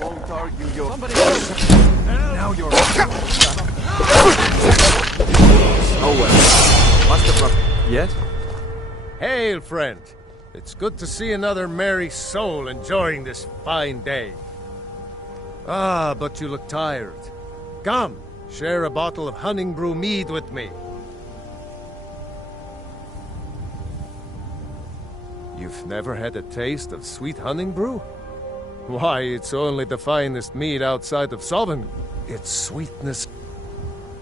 Won't argue your... Somebody else. Now you're... Oh well. Must have... Yes? Hail, friend. It's good to see another merry soul enjoying this fine day. Ah, but you look tired. Come, share a bottle of Hunting Brew mead with me. You've never had a taste of sweet Hunting Brew? Why, it's only the finest mead outside of Solven. Its sweetness...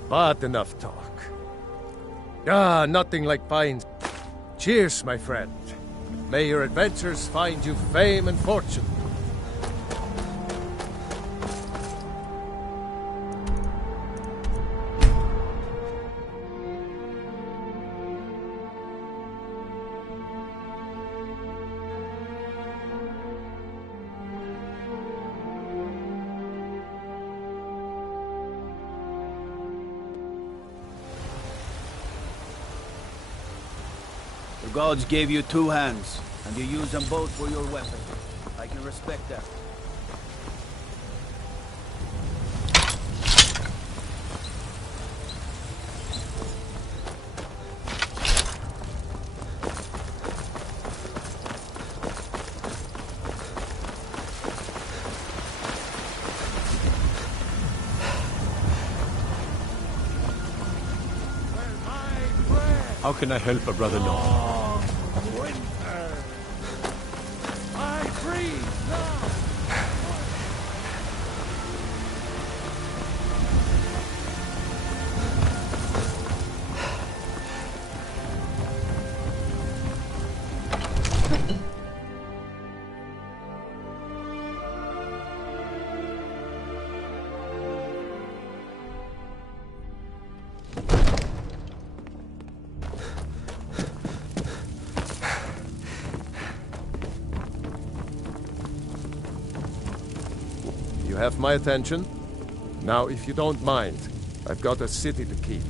But enough talk. Ah, nothing like fine... Cheers, my friend. May your adventures find you fame and fortune. The gods gave you two hands, and you use them both for your weapon. I can respect that. How can I help a brother know? You have my attention. Now, if you don't mind, I've got a city to keep.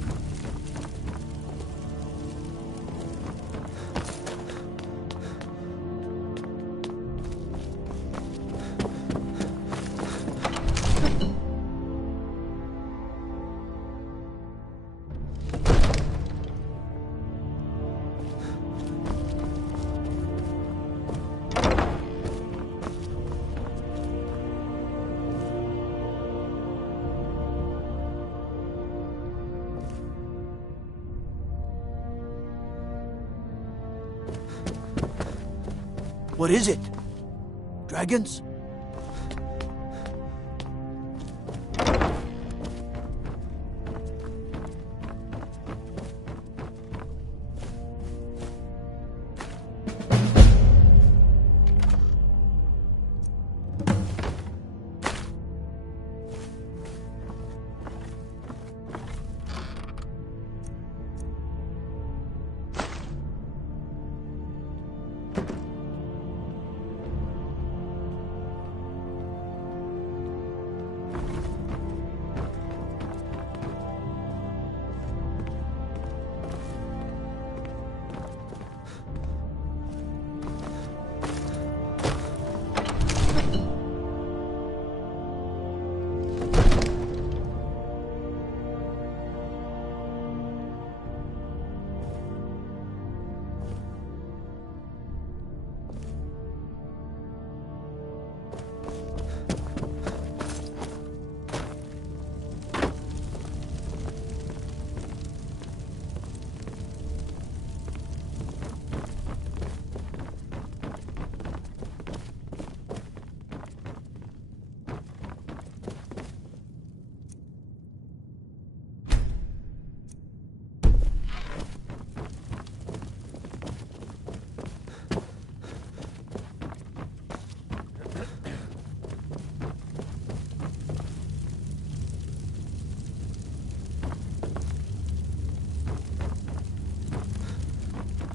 What is it? Dragons?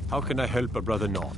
How can I help a brother know?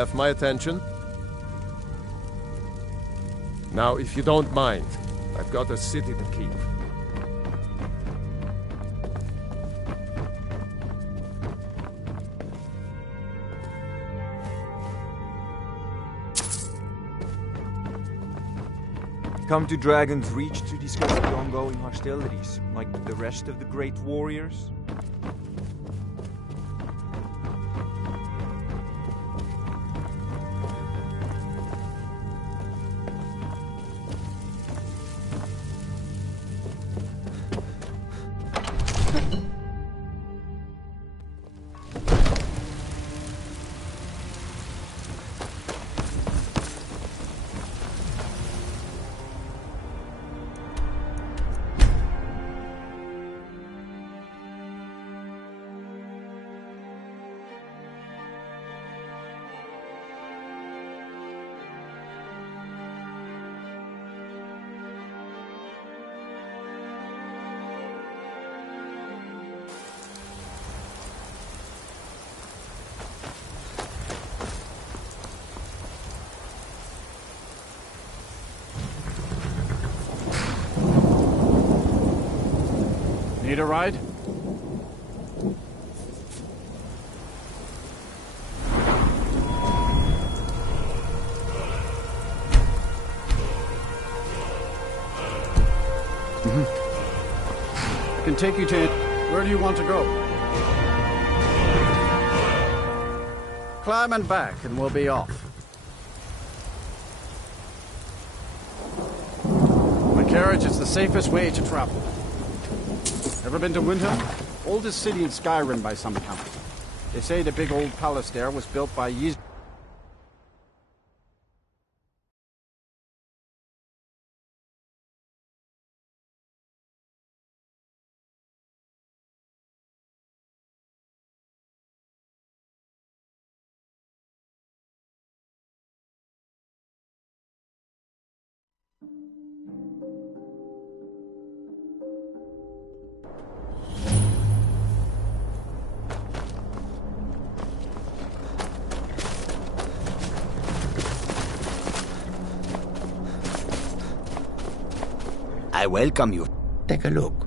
have my attention. Now, if you don't mind, I've got a city to keep. Come to Dragon's Reach to discuss the ongoing hostilities, like the rest of the great warriors? Need a ride? I can take you to... Where do you want to go? Climb and back, and we'll be off. My carriage is the safest way to travel. Ever been to Windhelm? Oldest city in Skyrim by some account. They say the big old palace there was built by Ys... I welcome you. Take a look.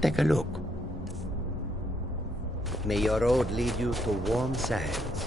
Take a look. May your road lead you to warm sands.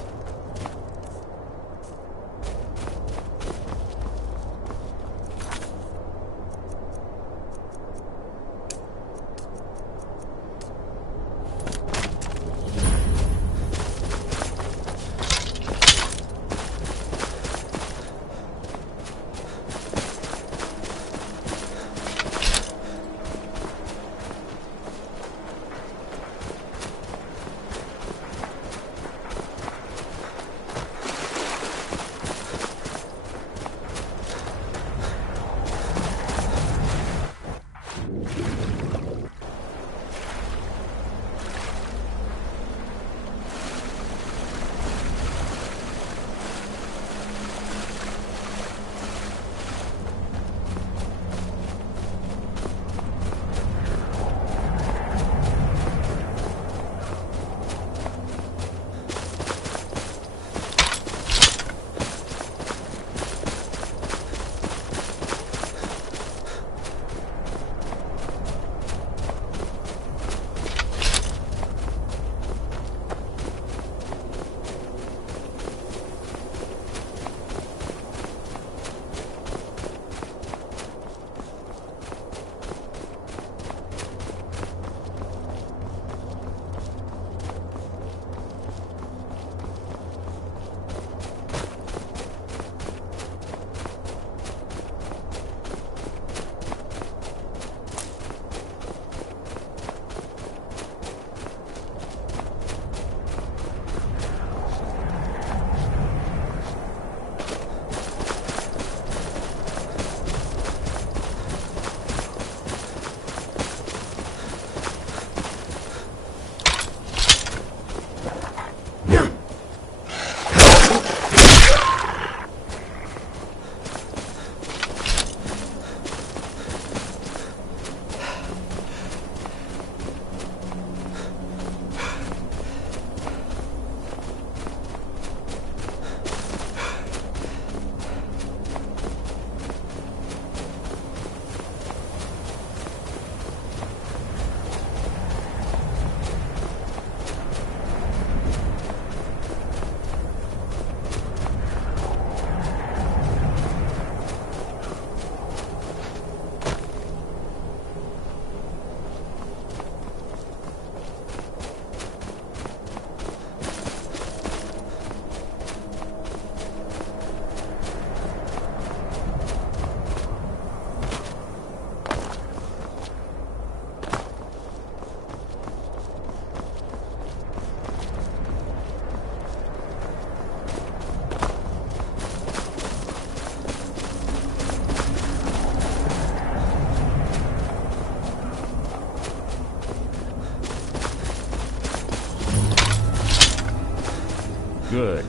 Good.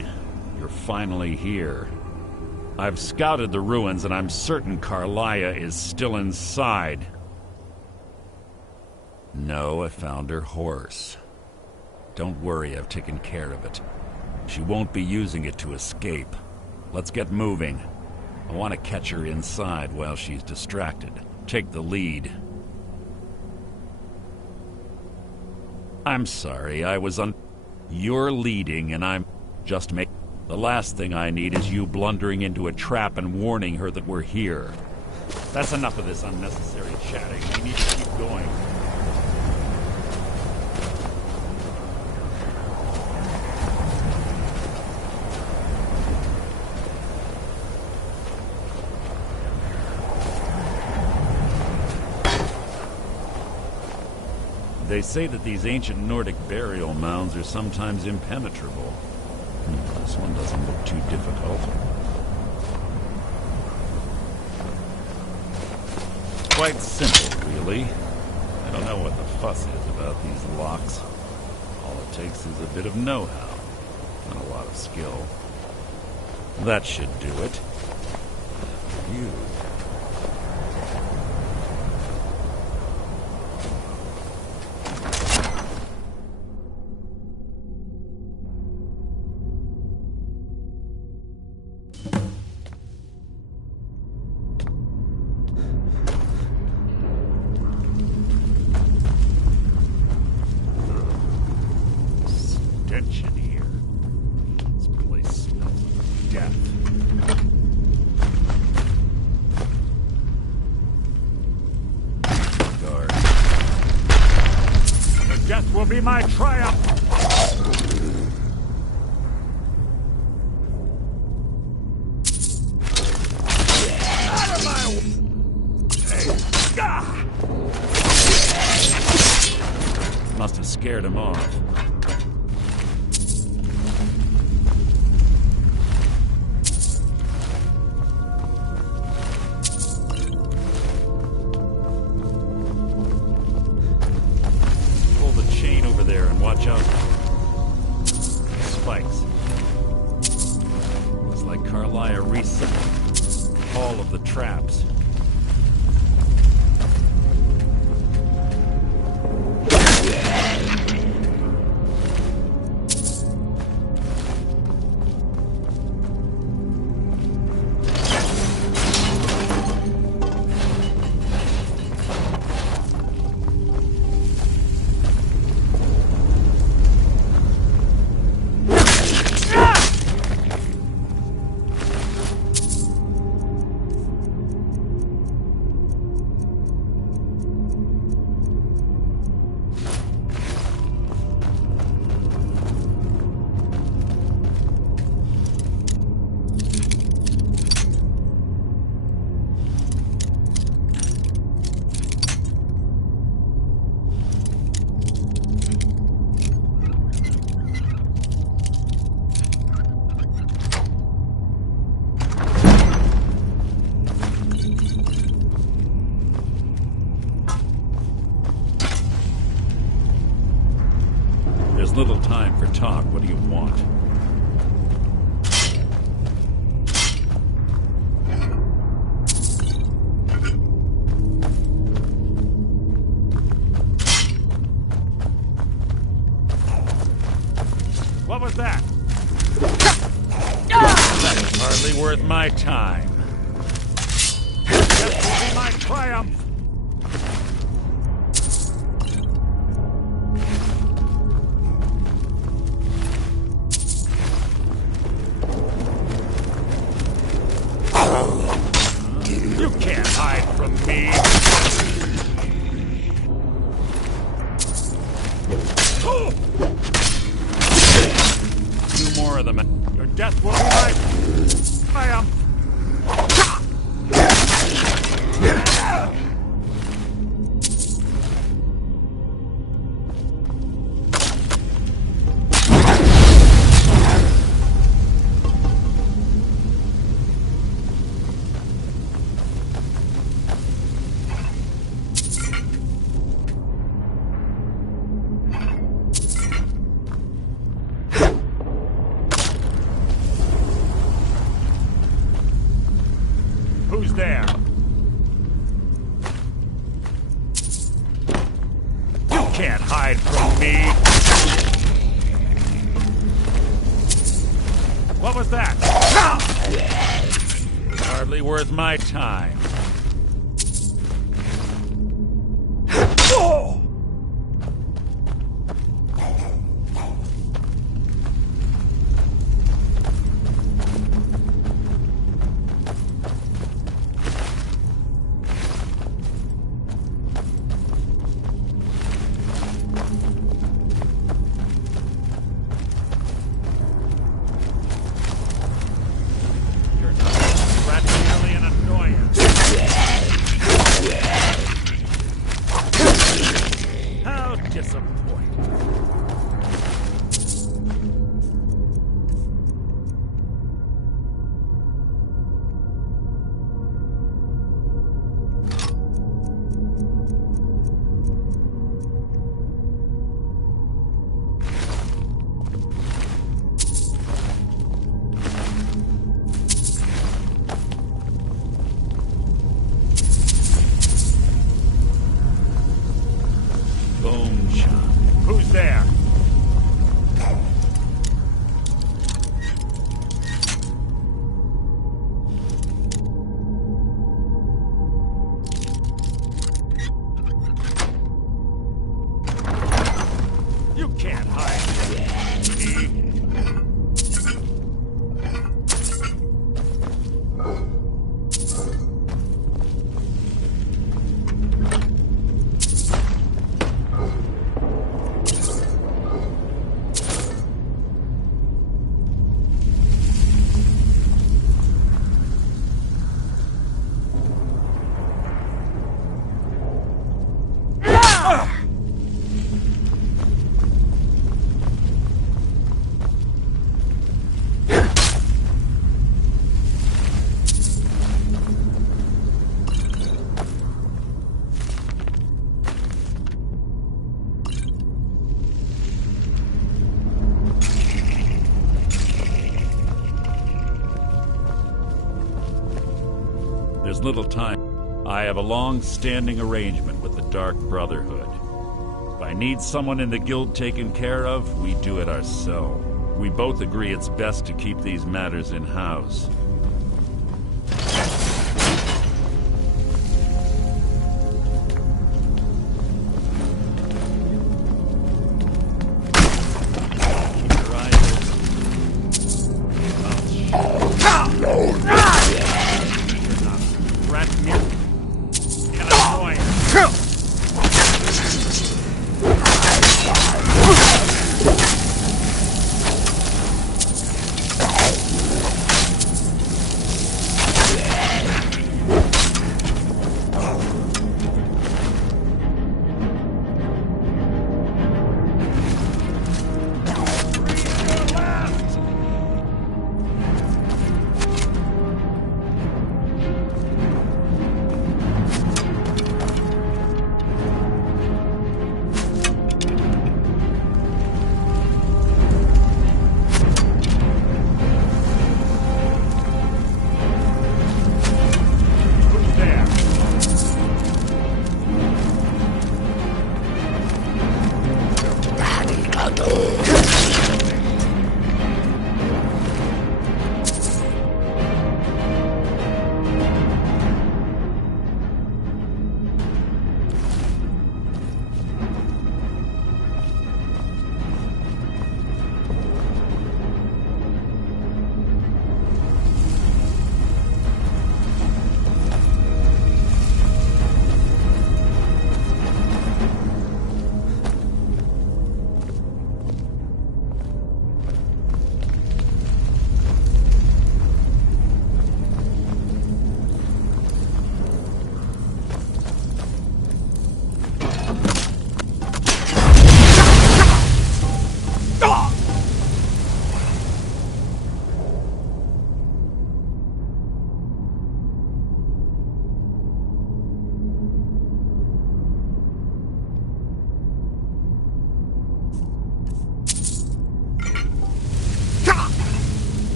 You're finally here. I've scouted the ruins and I'm certain Carlia is still inside. No, I found her horse. Don't worry, I've taken care of it. She won't be using it to escape. Let's get moving. I want to catch her inside while she's distracted. Take the lead. I'm sorry, You're leading and I'm just making... The last thing I need is you blundering into a trap and warning her that we're here. That's enough of this unnecessary chatting. We need to keep going. They say that these ancient Nordic burial mounds are sometimes impenetrable. This one doesn't look too difficult. It's quite simple, really. I don't know what the fuss is about these locks. All it takes is a bit of know-how, and a lot of skill. That should do it. You... in here. This place smells of death. Guard. Your death will be my triumph! Out of my way! Must have scared him off. Watch out. Spikes. Looks like Carlia reset all of the traps. There's little time for talk. What do you want? What was that? That is hardly worth my time. That will be my triumph! You can't hide from me! Two more of them. Your death will be my triumph! hide from me. What was that? Hardly worth my time. Who's there? You can't hide from me. There's little time. I have a long-standing arrangement with the Dark Brotherhood. If I need someone in the guild taken care of, we do it ourselves. We both agree it's best to keep these matters in-house.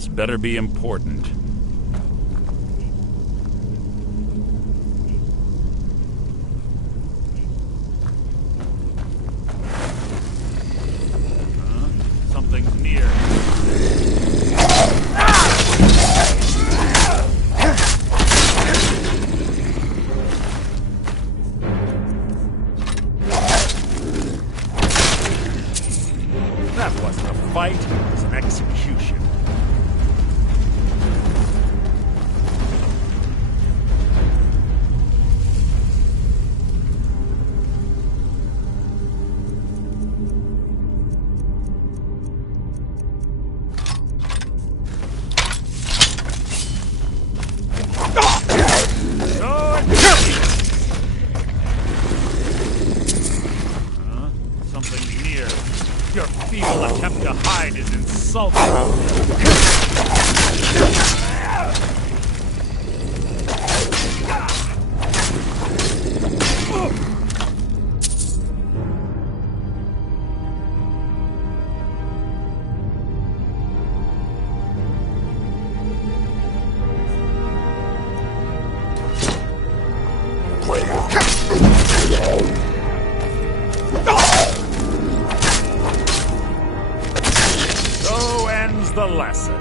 This better be important. Something's near. That wasn't a fight, it was an execution. Something near. Your feeble attempt to hide is insulting. So ends the lesson.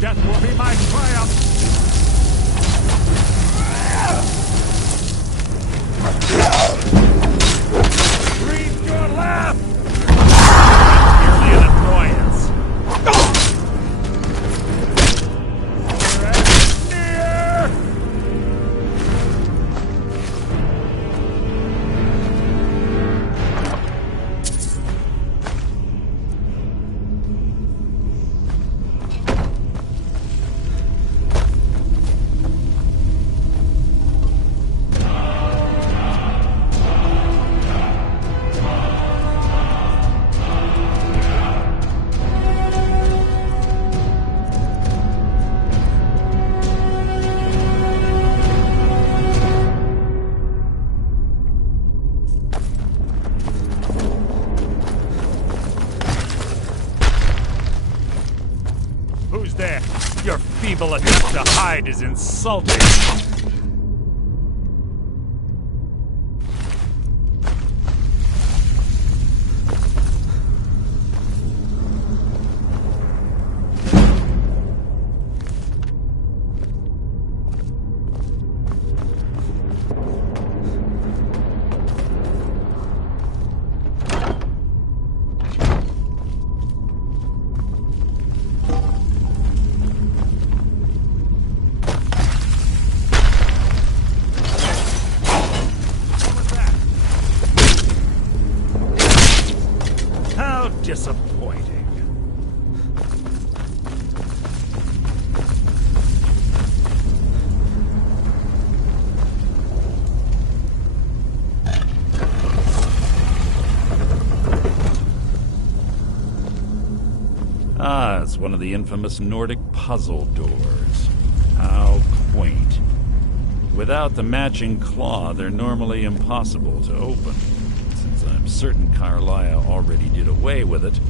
Death will be my triumph! Breathe your laugh! Merely an annoyance. Near! Who's there? Your feeble attempt to hide is insulting. disappointing. Ah, it's one of the infamous Nordic puzzle doors. How quaint. Without the matching claw, they're normally impossible to open. Since I'm certain Carlia already did away with it,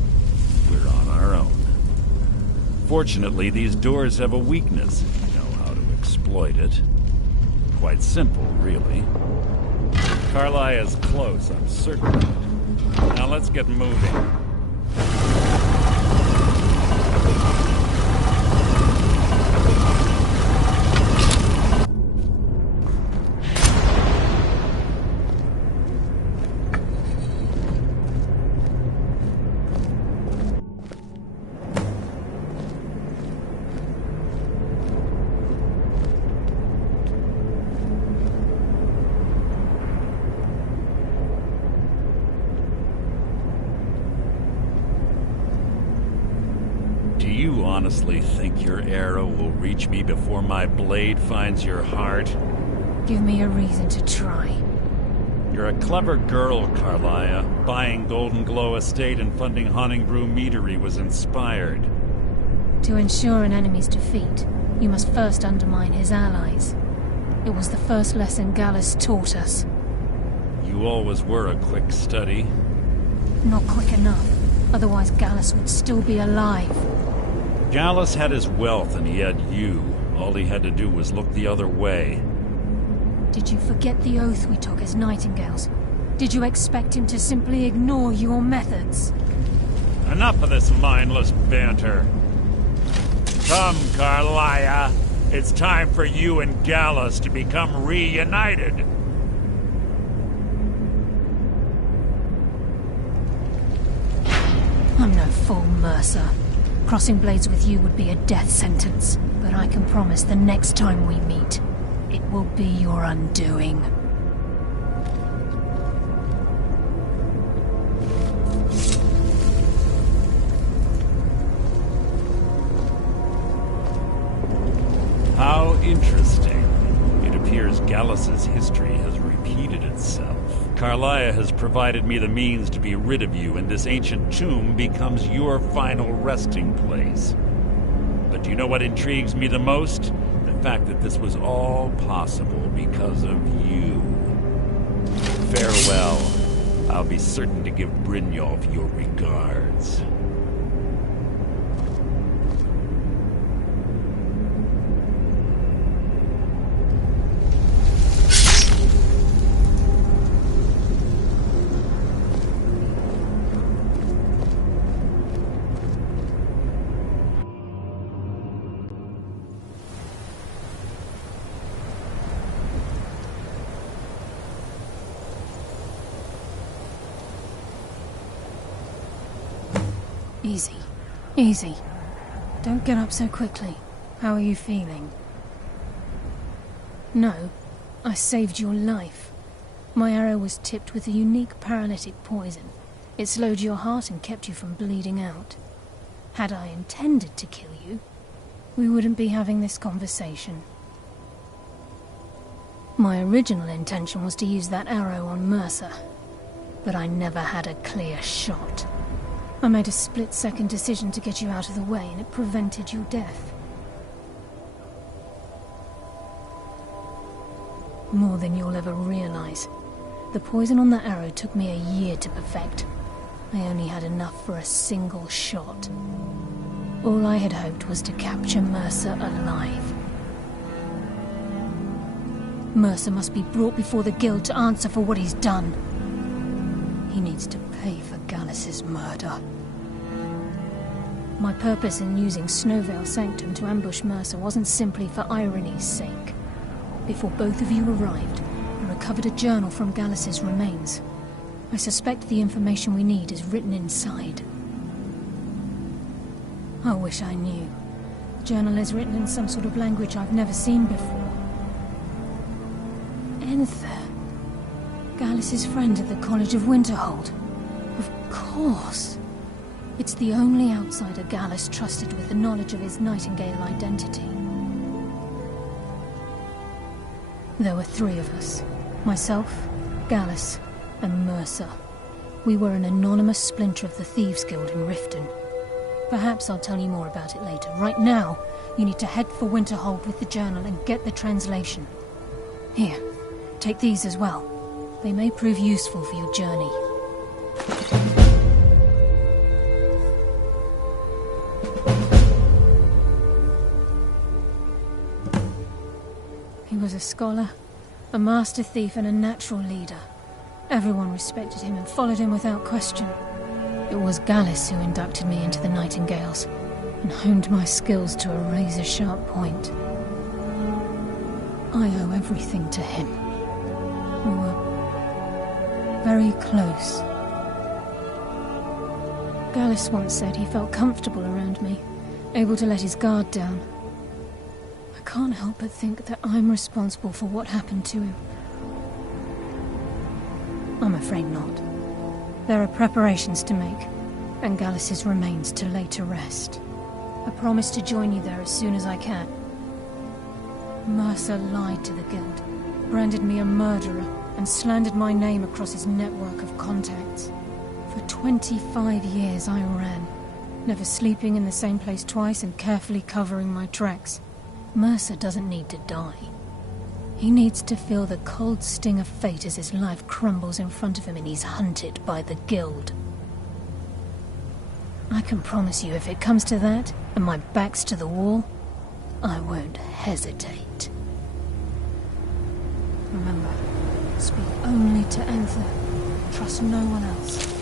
we're on our own. Fortunately, these doors have a weakness if you know how to exploit it. Quite simple, really. Carlia is close, I'm certain of it. Now let's get moving. Honestly think your arrow will reach me before my blade finds your heart? Give me a reason to try. You're a clever girl, Carlia. Buying Golden Glow Estate and funding Honningbrew Meadery was inspired. To ensure an enemy's defeat, you must first undermine his allies. It was the first lesson Gallus taught us. You always were a quick study. Not quick enough. Otherwise Gallus would still be alive. Gallus had his wealth and he had you. All he had to do was look the other way. Did you forget the oath we took as Nightingales? Did you expect him to simply ignore your methods? Enough of this mindless banter. Come, Carlia. It's time for you and Gallus to become reunited. I'm no fool, Mercer. Crossing blades with you would be a death sentence, but I can promise the next time we meet, it will be your undoing. How interesting. It appears Gallus's history has repeated itself. Carlia has provided me the means to be rid of you, and this ancient tomb becomes your final resting place. But do you know what intrigues me the most? The fact that this was all possible because of you. Farewell. I'll be certain to give Brynjolf your regards. Easy. Easy. Don't get up so quickly. How are you feeling? No, I saved your life. My arrow was tipped with a unique paralytic poison. It slowed your heart and kept you from bleeding out. Had I intended to kill you, we wouldn't be having this conversation. My original intention was to use that arrow on Mercer, but I never had a clear shot. I made a split-second decision to get you out of the way, and it prevented your death. More than you'll ever realize. The poison on that arrow took me a year to perfect. I only had enough for a single shot. All I had hoped was to capture Mercer alive. Mercer must be brought before the Guild to answer for what he's done. He needs to pay for Gallus's murder. My purpose in using Snowvale Sanctum to ambush Mercer wasn't simply for irony's sake. Before both of you arrived, I recovered a journal from Gallus's remains. I suspect the information we need is written inside. I wish I knew. The journal is written in some sort of language I've never seen before. Enther. Gallus's friend at the College of Winterhold. Of course. It's the only outsider Gallus trusted with the knowledge of his Nightingale identity. There were 3 of us. Myself, Gallus, and Mercer. We were an anonymous splinter of the Thieves Guild in Riften. Perhaps I'll tell you more about it later. Right now, you need to head for Winterhold with the journal and get the translation. Here, take these as well. They may prove useful for your journey. He was a scholar, a master thief, and a natural leader. Everyone respected him and followed him without question. It was Gallus who inducted me into the Nightingales and honed my skills to a razor-sharp point. I owe everything to him. We were very close. Gallus once said he felt comfortable around me, able to let his guard down. I can't help but think that I'm responsible for what happened to him. I'm afraid not. There are preparations to make, and Gallus's remains to lay to rest. I promise to join you there as soon as I can. Mercer lied to the Guild, branded me a murderer, and slandered my name across his network of contacts. For 25 years I ran, never sleeping in the same place twice and carefully covering my tracks. Mercer doesn't need to die. He needs to feel the cold sting of fate as his life crumbles in front of him and he's hunted by the Guild. I can promise you, if it comes to that, and my back's to the wall, I won't hesitate. Remember, speak only to Anther. Trust no one else.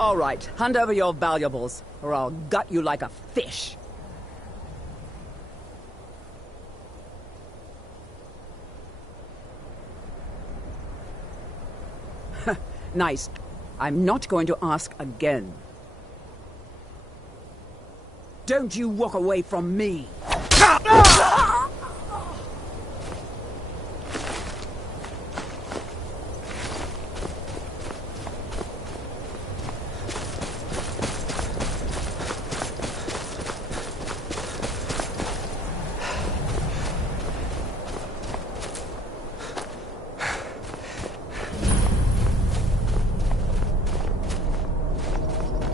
All right, hand over your valuables, or I'll gut you like a fish. Nice. I'm not going to ask again. Don't you walk away from me!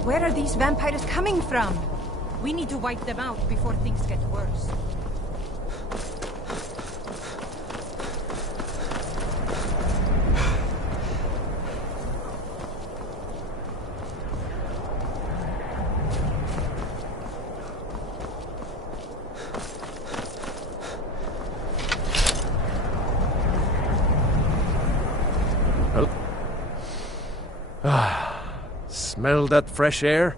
Where are these vampires coming from? We need to wipe them out before things get worse. Smell that fresh air?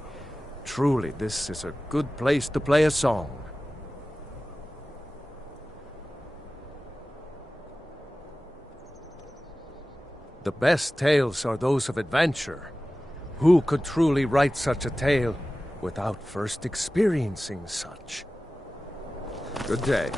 Truly, this is a good place to play a song. The best tales are those of adventure. Who could truly write such a tale without first experiencing such? Good day.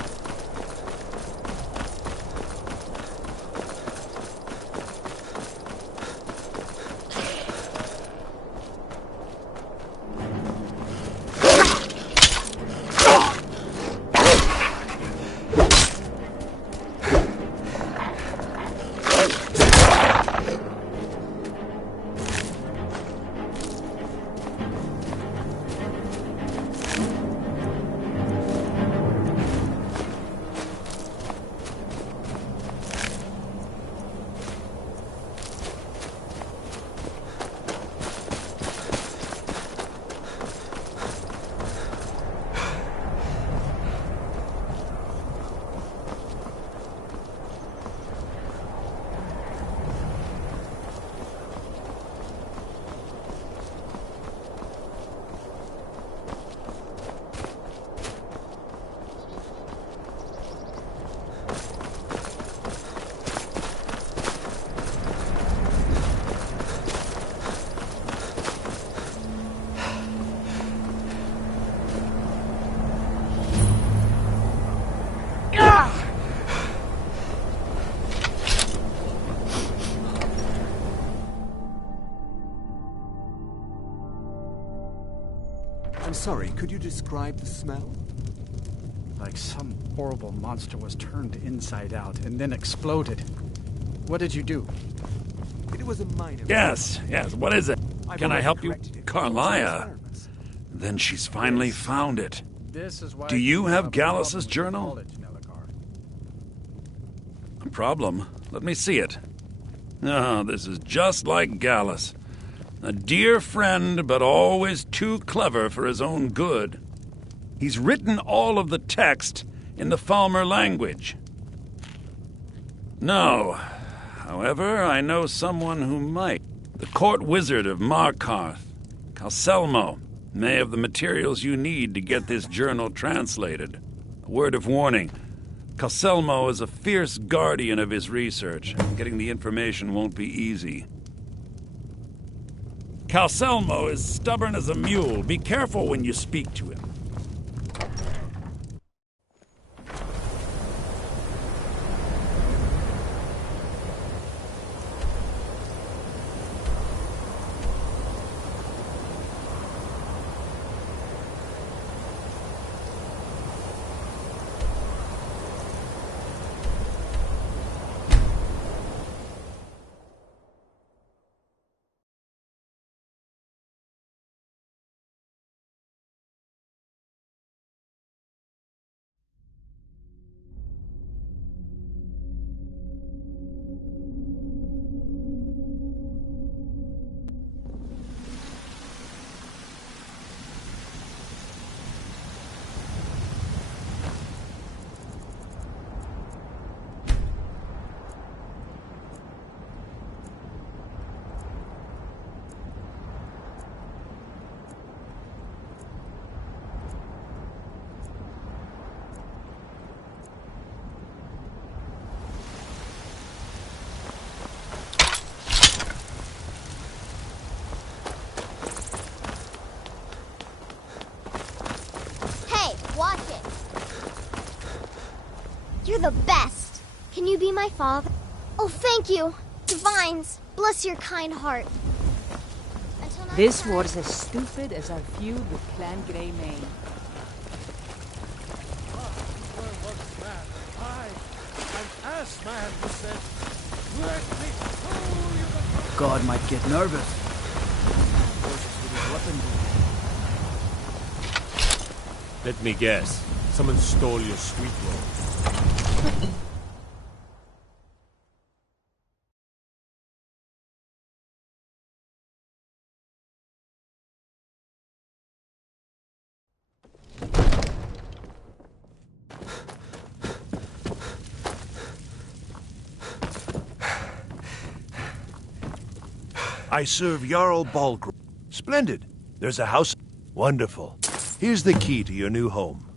I'm sorry, could you describe the smell? Like some horrible monster was turned inside out and then exploded. What did you do? It was a minor... Yes, what is it? I've Can I already help you? corrected it. Carlia. Then she's finally found it. This is why Do you have a Gallus's problem with journal? knowledge, Nelagar. A problem? Let me see it. Ah, this is just like Gallus. A dear friend, but always too clever for his own good. He's written all of the text in the Falmer language. No. However, I know someone who might. The court wizard of Markarth, Calselmo, may have the materials you need to get this journal translated. A word of warning. Calselmo is a fierce guardian of his research. Getting the information won't be easy. Calselmo is stubborn as a mule. Be careful when you speak to him. You're the best. Can you be my father? Oh, thank you. Divines, bless your kind heart. This war's as stupid as our feud with Clan Grey Mane. God might get nervous. Let me guess. Someone stole your sweet roll. I serve Jarl Balgr. Splendid. There's a house. Wonderful. Here's the key to your new home.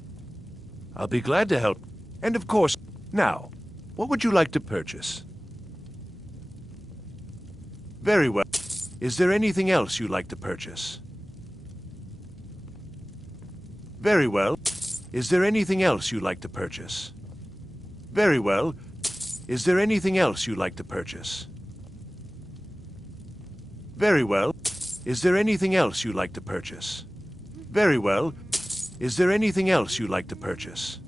I'll be glad to help. And of course, now, what would you like to purchase? Very well. Is there anything else you'd like to purchase? Very well. Is there anything else you'd like to purchase? Very well. Is there anything else you'd like to purchase? Very well. Is there anything else you'd like to purchase? Very well. Is there anything else you'd like to purchase?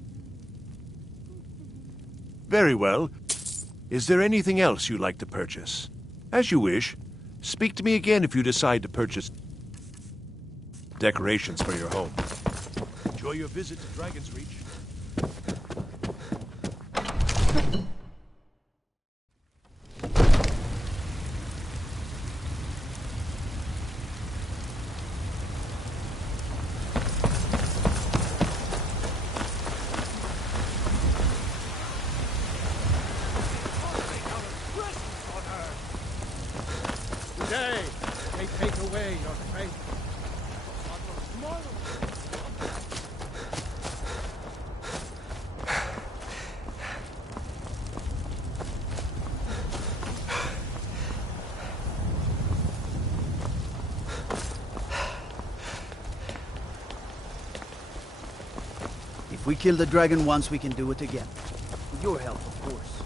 Very well. Is there anything else you'd like to purchase? As you wish. Speak to me again if you decide to purchase decorations for your home. Enjoy your visit to Dragon's Reach. Today, they take away your faith. Tomorrow. If we kill the dragon once, we can do it again. With your help, of course.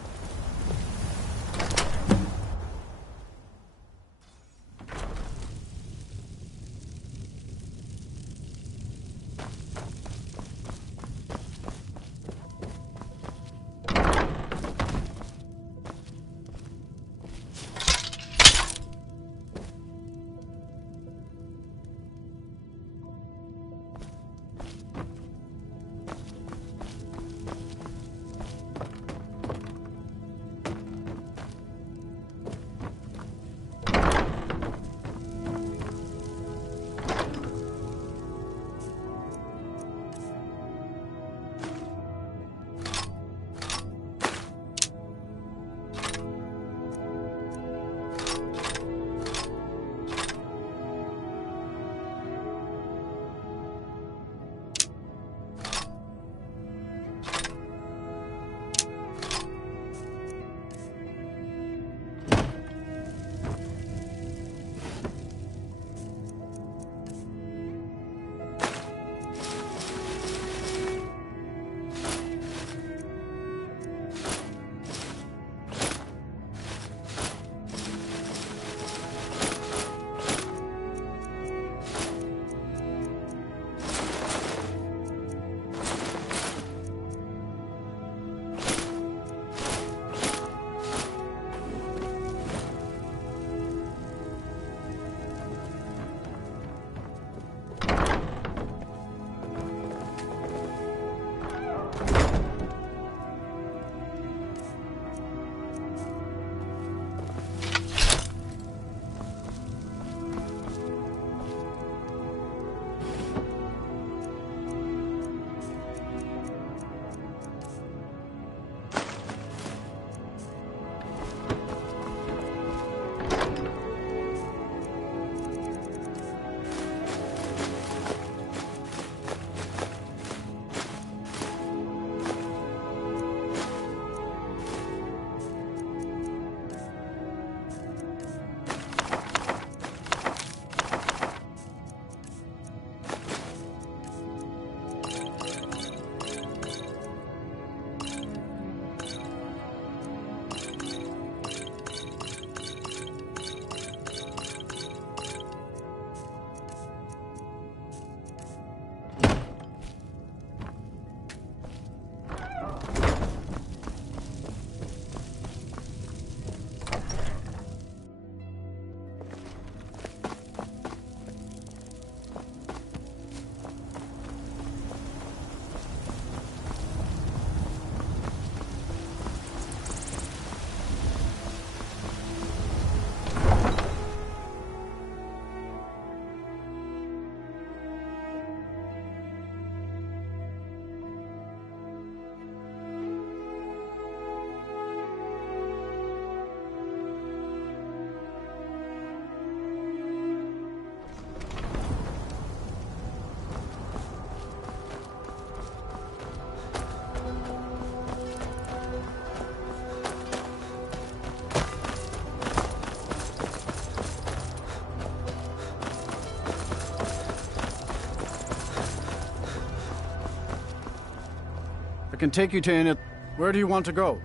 I can take you to any... Where do you want to go?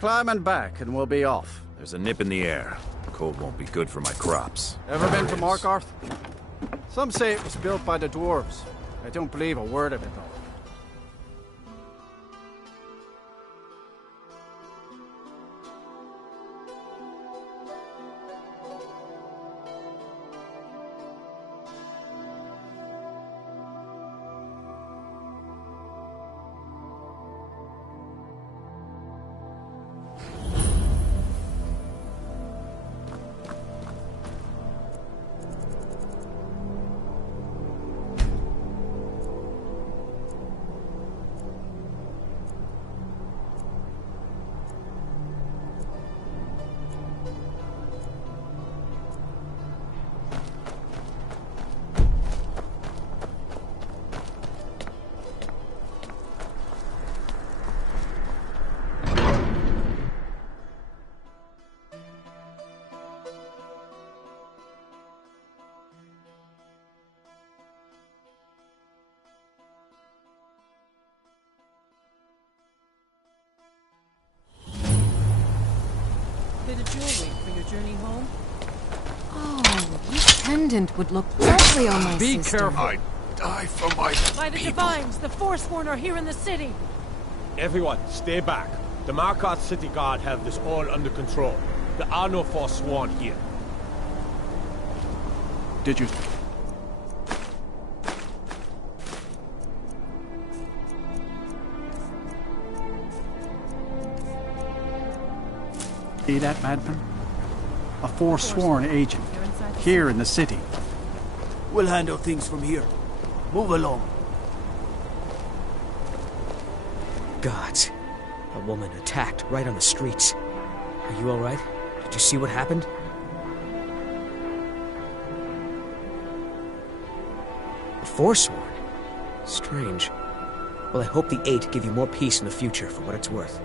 Climb and back, and we'll be off. There's a nip in the air. Cold won't be good for my crops. Ever been to Markarth? Some say it was built by the dwarves. I don't believe a word of it, though. Bit of jewelry for your journey home? Oh, this pendant would look lovely on my Be sister. careful. I die for my By the people. Divines, the Forsworn are here in the city. Everyone, stay back. The Markarth City Guard have this all under control. There are no Forsworn here. Did you... See that, madman? A Forsworn agent. Here in the city. We'll handle things from here. Move along. Gods. A woman attacked right on the streets. Are you alright? Did you see what happened? A Forsworn? Strange. Well, I hope the Eight give you more peace in the future, for what it's worth.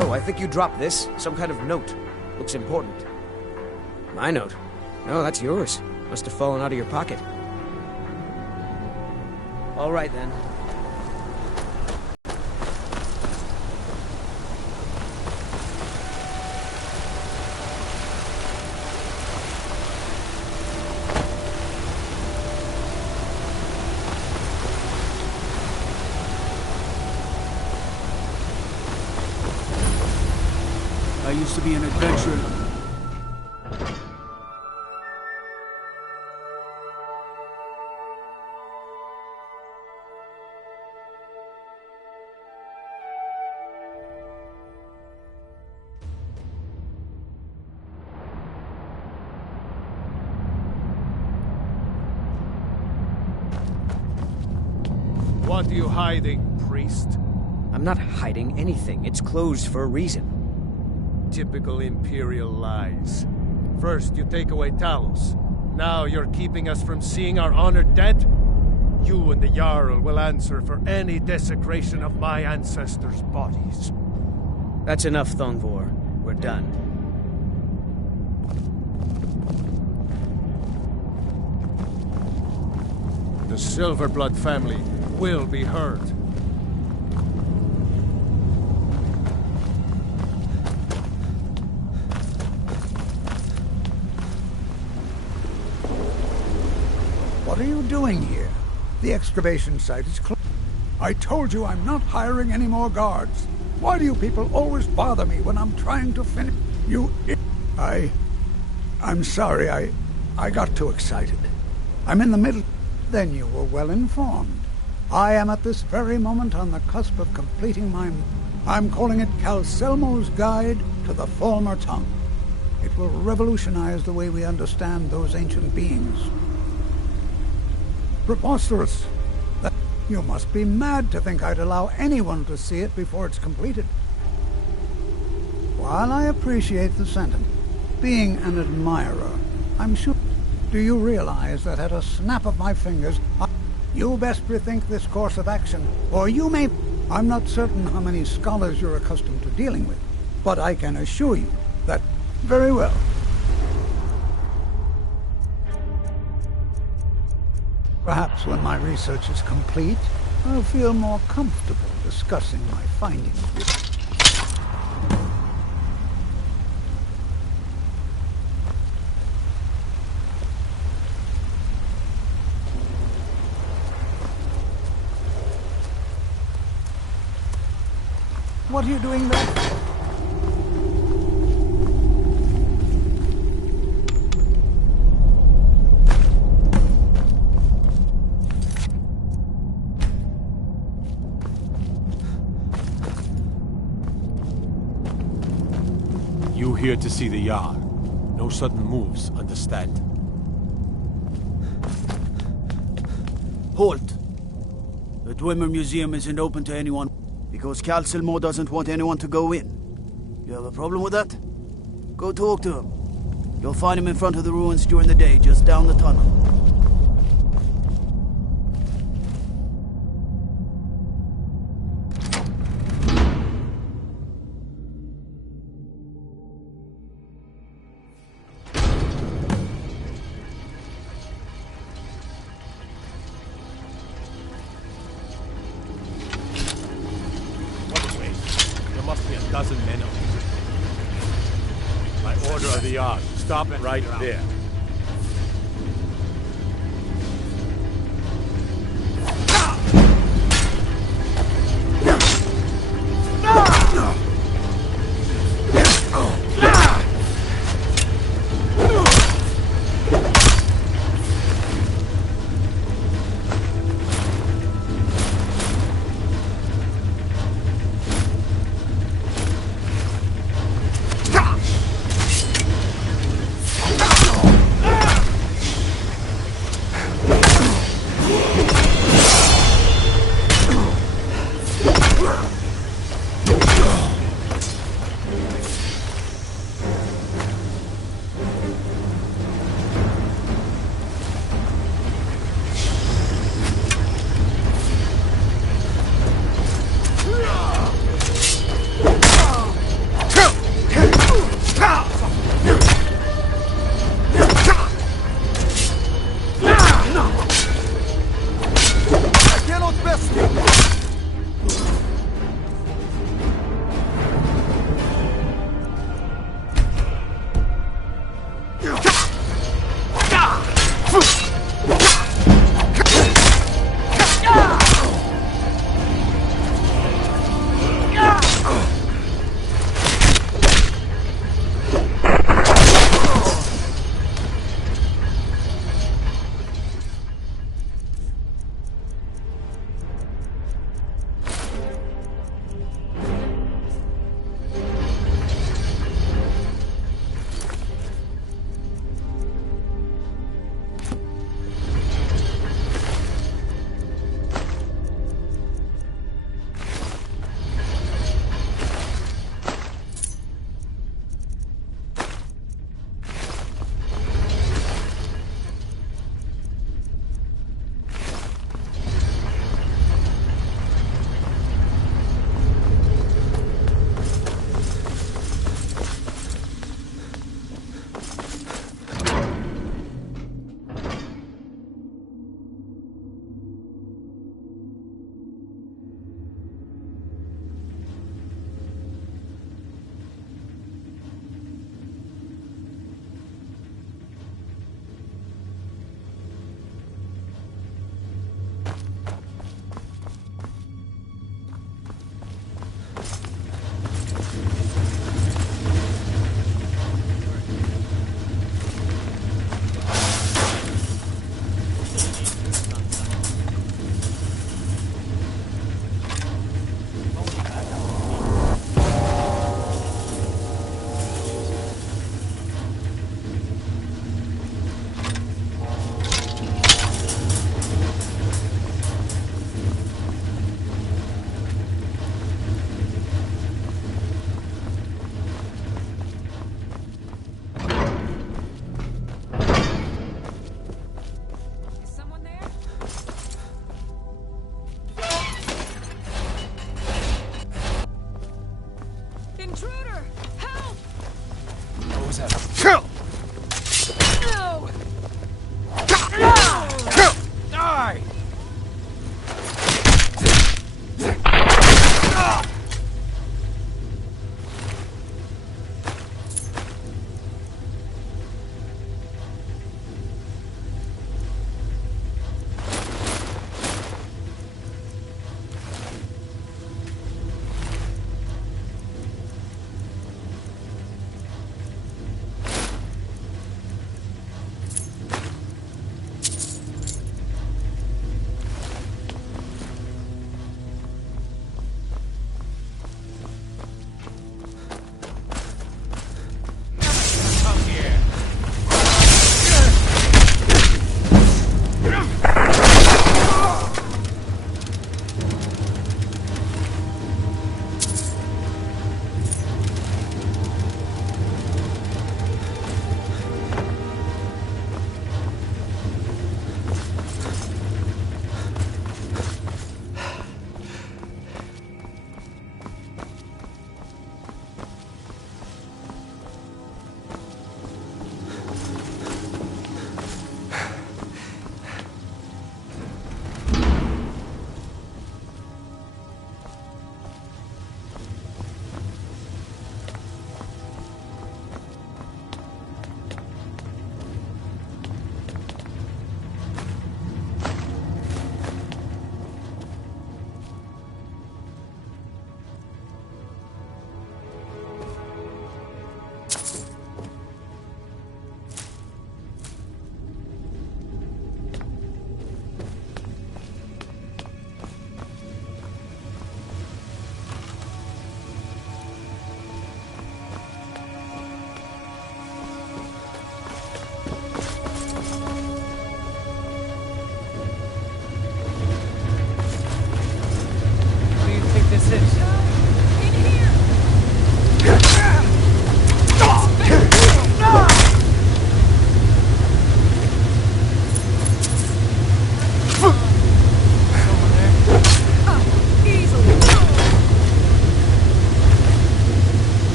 Oh, I think you dropped this. Some kind of note. Looks important. My note? No, that's yours. Must have fallen out of your pocket. All right, then. I used to be an adventurer. What are you hiding, priest? I'm not hiding anything. It's closed for a reason. Typical Imperial lies. First, you take away Talos. Now you're keeping us from seeing our honored dead? You and the Jarl will answer for any desecration of my ancestors' bodies. That's enough, Thongvor. We're done. The Silverblood family will be heard. What are you doing here? The excavation site is closed. I told you I'm not hiring any more guards. Why do you people always bother me when I'm trying to finish? I'm sorry, I got too excited. I'm in the middle. Then you were well informed. I am at this very moment on the cusp of completing I'm calling it Calselmo's Guide to the Falmer Tongue. It will revolutionize the way we understand those ancient beings. Preposterous. You must be mad to think I'd allow anyone to see it before it's completed. While I appreciate the sentiment, being an admirer, I'm sure... Do you realize that at a snap of my fingers, you best rethink this course of action, or you may... I'm not certain how many scholars you're accustomed to dealing with, but I can assure you that... Very well. Perhaps when my research is complete, I'll feel more comfortable discussing my findings with you. What are you doing there? You here to see the yard. No sudden moves, understand? Halt! The Dwemer Museum isn't open to anyone because Cal Silmo doesn't want anyone to go in. You have a problem with that? Go talk to him. You'll find him in front of the ruins during the day, just down the tunnel. Dozen men of you. By order of the yard, stop right there.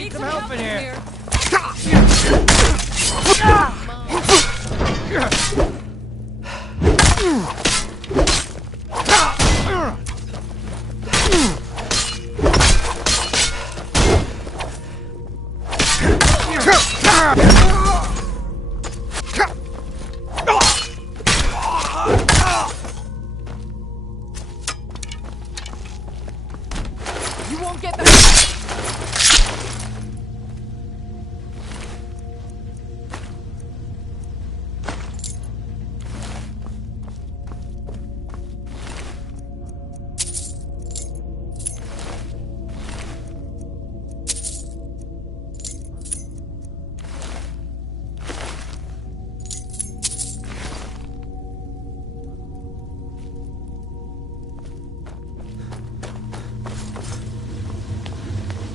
need some help in here. You won't get that.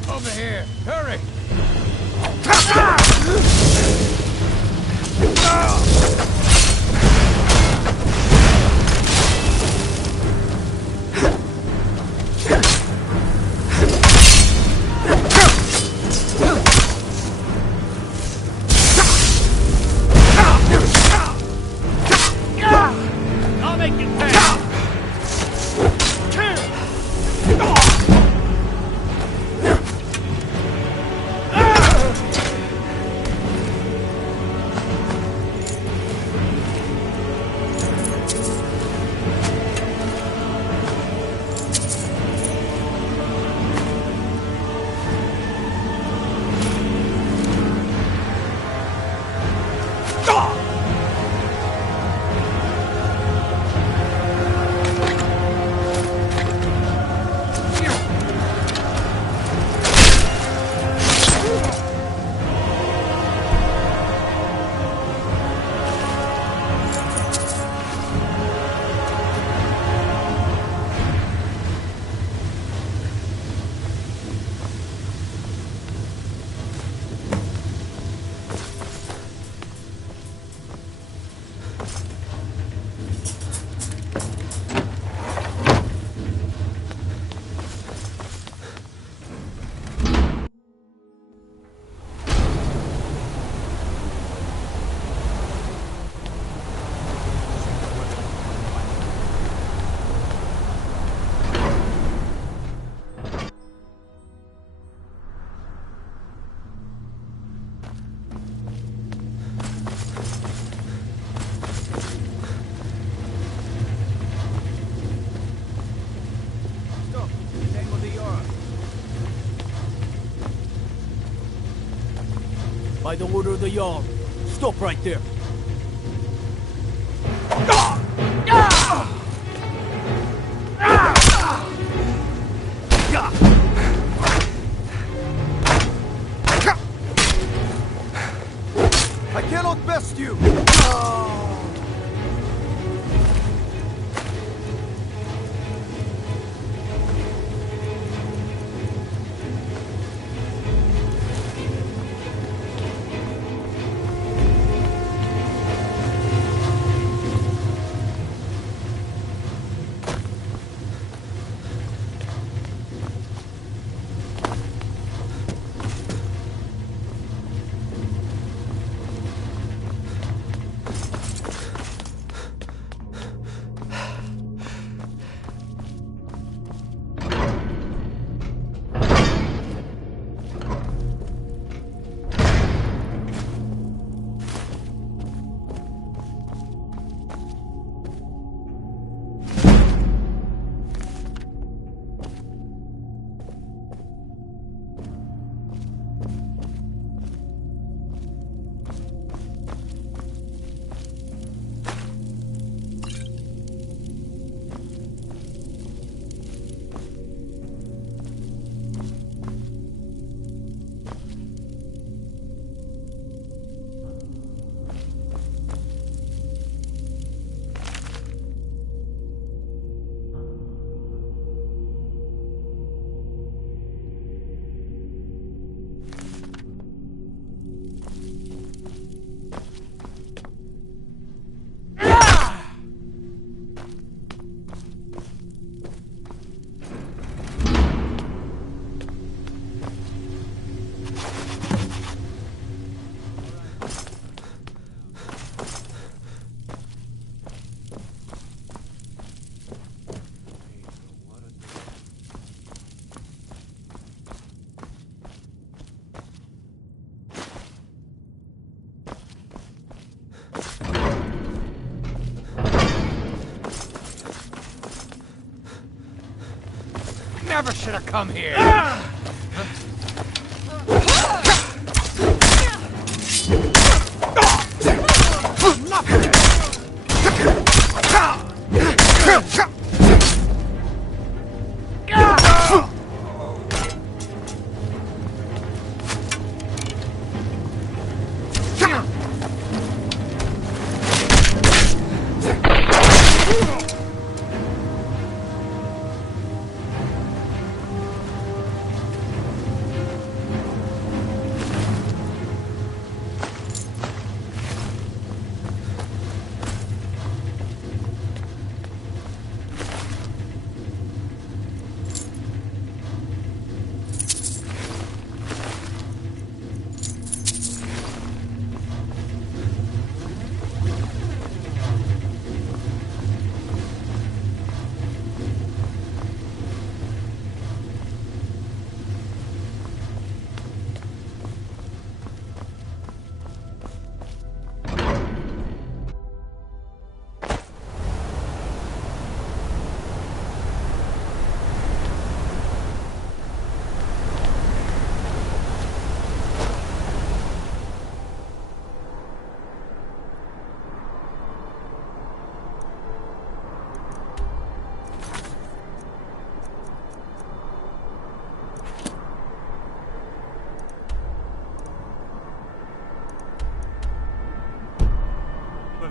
Over here! Hurry! I'll make it pay! By the order of the Jarl. Stop right there. I cannot best you! never should have come here.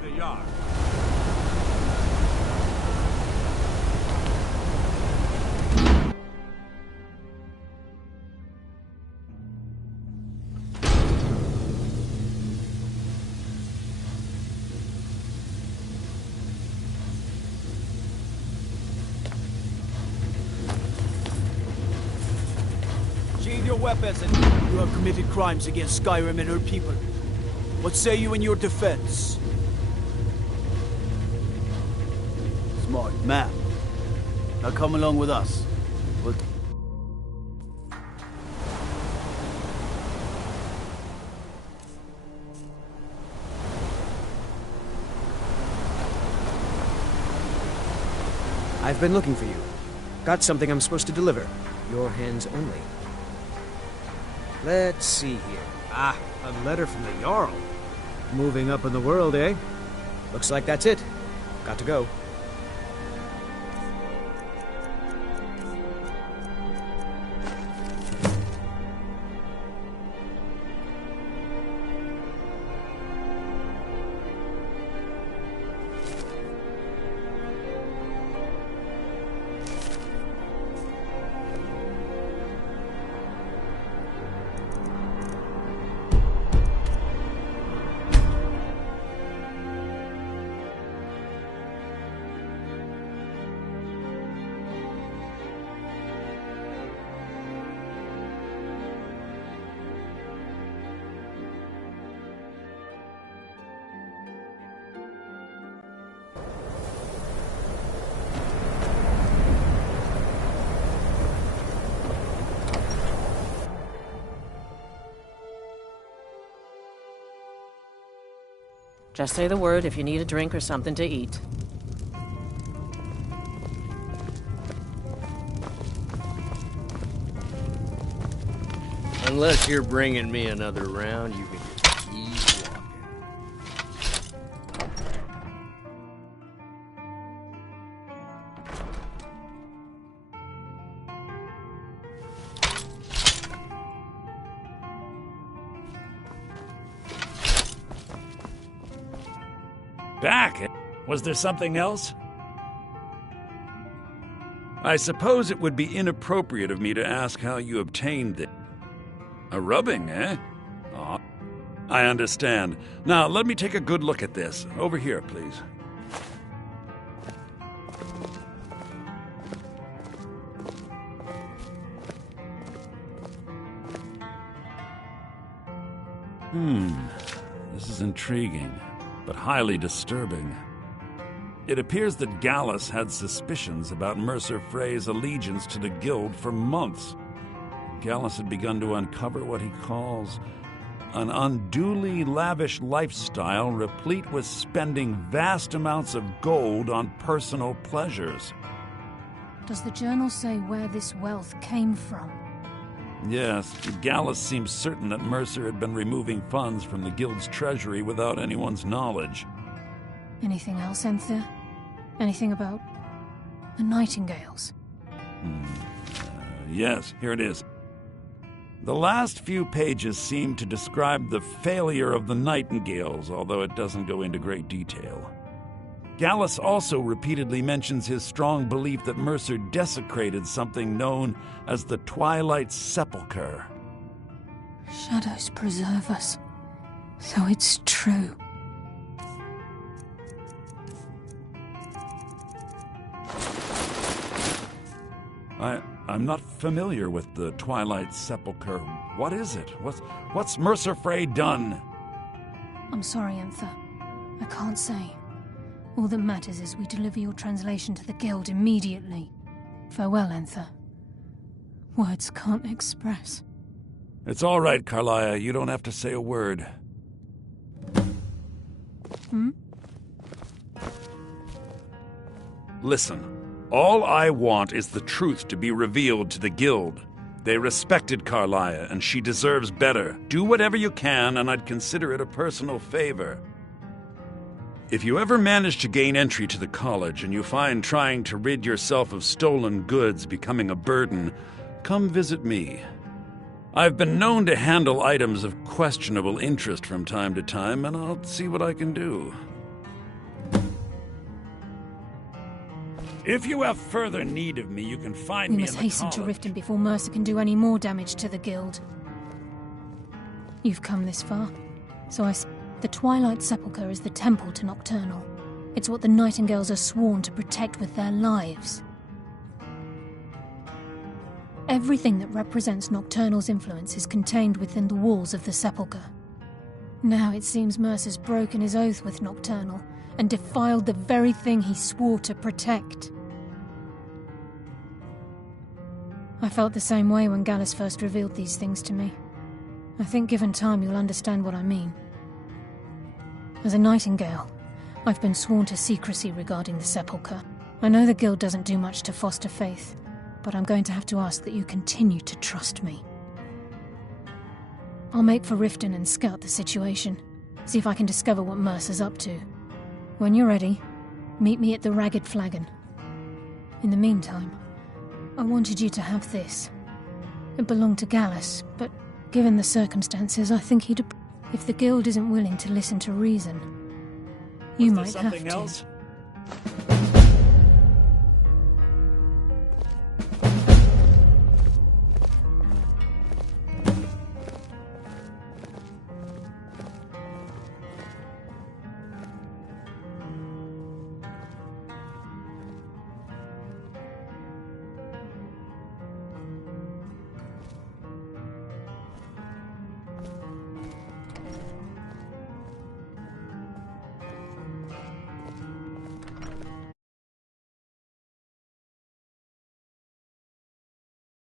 The yard. Sheathe your weapons and you have committed crimes against Skyrim and her people. What say you in your defense? Smart man. Now come along with us. We'll I've been looking for you. Got something I'm supposed to deliver. Your hands only. Let's see here. Ah, a letter from the Jarl. Moving up in the world, eh? Looks like that's it. Got to go. Just say the word if you need a drink or something to eat. Unless you're bringing me another round, you can just keep walking. Back? Was there something else? I suppose it would be inappropriate of me to ask how you obtained it. A rubbing, eh? Oh, I understand. Now, let me take a good look at this. Over here, please. This is intriguing, but highly disturbing. It appears that Gallus had suspicions about Mercer Frey's allegiance to the Guild for months. Gallus had begun to uncover what he calls an unduly lavish lifestyle replete with spending vast amounts of gold on personal pleasures. Does the journal say where this wealth came from? Yes, Gallus seems certain that Mercer had been removing funds from the Guild's treasury without anyone's knowledge. Anything else, Enther? Anything about the Nightingales? Yes, here it is. The last few pages seem to describe the failure of the Nightingales, although it doesn't go into great detail. Gallus also repeatedly mentions his strong belief that Mercer desecrated something known as the Twilight Sepulchre. Shadows preserve us. So it's true. I'm not familiar with the Twilight Sepulchre. What is it? What's Mercer Frey done? I'm sorry, Enther. I can't say. All that matters is we deliver your translation to the Guild immediately. Farewell, Enther. Words can't express. It's all right, Carlia. You don't have to say a word. Listen. All I want is the truth to be revealed to the Guild. They respected Carlia, and she deserves better. Do whatever you can, and I'd consider it a personal favor. If you ever manage to gain entry to the college and you find trying to rid yourself of stolen goods becoming a burden, come visit me. I've been known to handle items of questionable interest from time to time, and I'll see what I can do. If you have further need of me, you can find me in the college. We must hasten to Riften before Mercer can do any more damage to the Guild. You've come this far, so the Twilight Sepulchre is the temple to Nocturnal. It's what the Nightingales are sworn to protect with their lives. Everything that represents Nocturnal's influence is contained within the walls of the Sepulchre. Now it seems Mercer's broken his oath with Nocturnal and defiled the very thing he swore to protect. I felt the same way when Gallus first revealed these things to me. I think given time you'll understand what I mean. As a Nightingale, I've been sworn to secrecy regarding the Sepulchre. I know the Guild doesn't do much to foster faith, but I'm going to have to ask that you continue to trust me. I'll make for Riften and scout the situation, see if I can discover what Mercer's up to. When you're ready, meet me at the Ragged Flagon. In the meantime, I wanted you to have this. It belonged to Gallus, but given the circumstances, I think he'd... If the Guild isn't willing to listen to reason, you might have to. Something else?